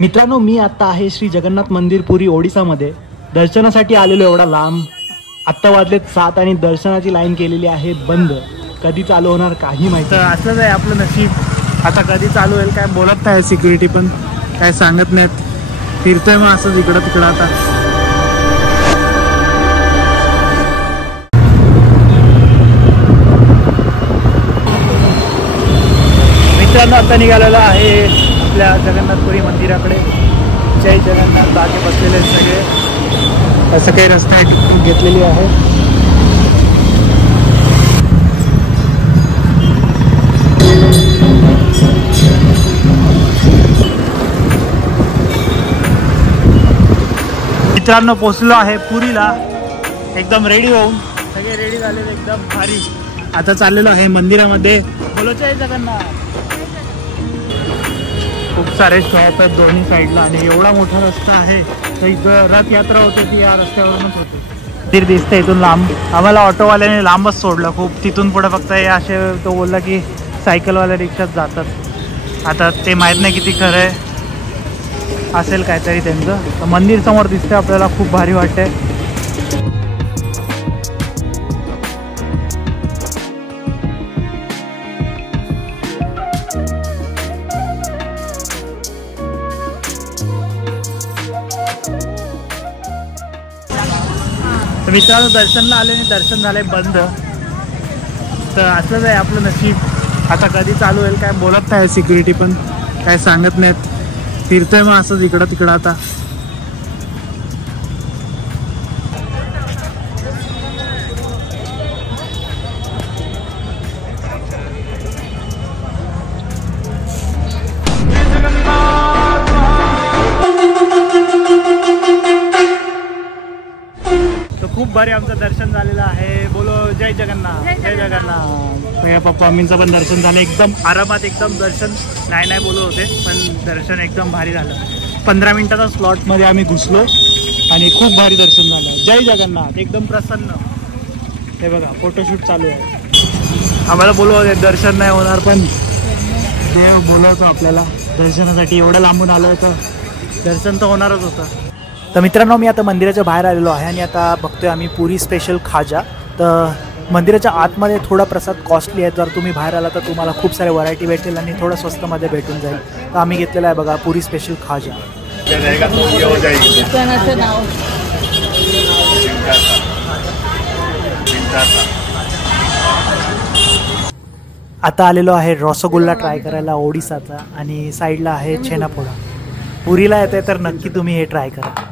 मित्रांनो, मी आता आहे श्री जगन्नाथ मंदिर पुरी ओडिसामध्ये दर्शनासाठी आलेलो. एवढा लांब. आत्ता वाजलेत 7 आणि दर्शनाची लाईन केलेली आहे बंद. कधी चालू होणार काही माहिती. असंच आहे आपलं नशीब. आता कधी चालू होईल काय बोलत नाही. सिक्युरिटी पण काय सांगत नाहीत. फिरतोय मग असंच इकडं तिकडं. आता मित्रांनो, आता निघालेलो आहे आपल्या जगन्नाथपुरी मंदिराकडे. जय जगन्नाथ. बागे बसलेले आहेत सगळे. असं काही रस्ता घेतलेली आहे. मित्रांनो, पोचलो आहे पुरीला. एकदम रेडी होऊन सगळे रेडी झालेले एकदम भारी. आता चाललेलो आहे मंदिरामध्ये. बोलो जय जगन्नाथ. खूप सारे शॉप आहेत दोन्ही साईडला आणि एवढा मोठा रस्ता आहे. तर इथं रथयात्रा होते ती या रस्त्यावरूनच होते. मंदिर दिसतं इथून लांब. आम्हाला ऑटोवाल्याने लांबच सोडलं खूप. तिथून पुढे फक्त हे असे तो बोलला की सायकलवाल्या रिक्षात जातात. आता ते माहीत नाही किती खरं आहे. असेल काहीतरी त्यांचं. तर मंदिर समोर दिसतंय आपल्याला. खूप भारी वाटतंय. तर मित्रांनो, दर्शनला आले आणि दर्शन झालंय बंद. तर असंच आहे आपलं नशीब. आता कधी चालू होईल काय बोलत नाही. सिक्युरिटी पण काय सांगत नाहीत. फिरतोय मग असंच इकडं तिकडं. आता खूप भारी आमचं दर्शन झालेलं आहे. बोलो जय जगन्नाथ. जय जगन्नाथ. माझ्या पप्पा मम्मींचं पण दर्शन झालं एकदम आरामात. एकदम दर्शन नाही बोलत होते पण दर्शन एकदम भारी झालं. 15 मिनिटाचा स्लॉटमध्ये आम्ही घुसलो आणि खूप भारी दर्शन झालं. जय जगन्नाथ. एकदम प्रसन्न. हे बघा फोटोशूट चालू आहे. आम्हाला बोलवत होते दर्शन नाही होणार पण देव बोलवतो आपल्याला दर्शनासाठी. एवढं लांबून आलो होतं दर्शन तर होणारच होतं. तर मित्रांनो, मी आता मंदिराच्या बाहेर आलेलो आहे आणि आता बघतोय आम्ही पुरी स्पेशल खाजा. तर मंदिराच्या आतमध्ये थोडा प्रसाद कॉस्टली आहे. जर तुम्ही बाहेर आला तर तुम्हाला खूप सारे व्हरायटी भेटेल आणि थोडं स्वस्तमध्ये भेटून जाईल. तर आम्ही घेतलेला आहे बघा पुरी स्पेशल खाजा. आता आलेलो आहे रसगुल्ला ट्राय करायला ओडिसाचा आणि साईडला आहे छेनापोळा. पुरीला येते तर नक्की तुम्ही हे ट्राय करा.